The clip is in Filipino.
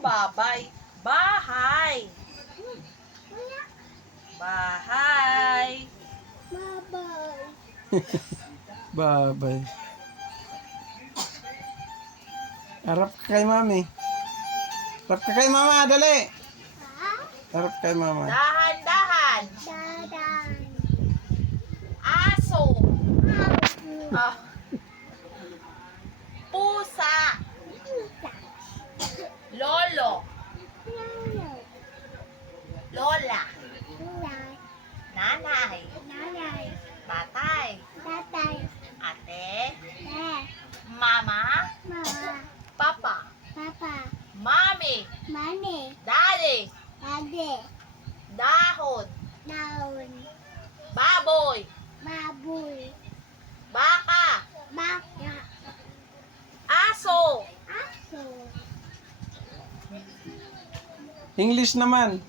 babay? Bahay. Bahay. Babay. Harap ka kay mami. Harap ka kay mama, dali. Harap kay mama. Dahan-dahan. Aso. Ah. Pusa. Lolo. Lola. Nanay. Tatay. Ate. Mama. Papa. Mami. Daddy. Dahon. Baboy. Baka. Aso. English naman.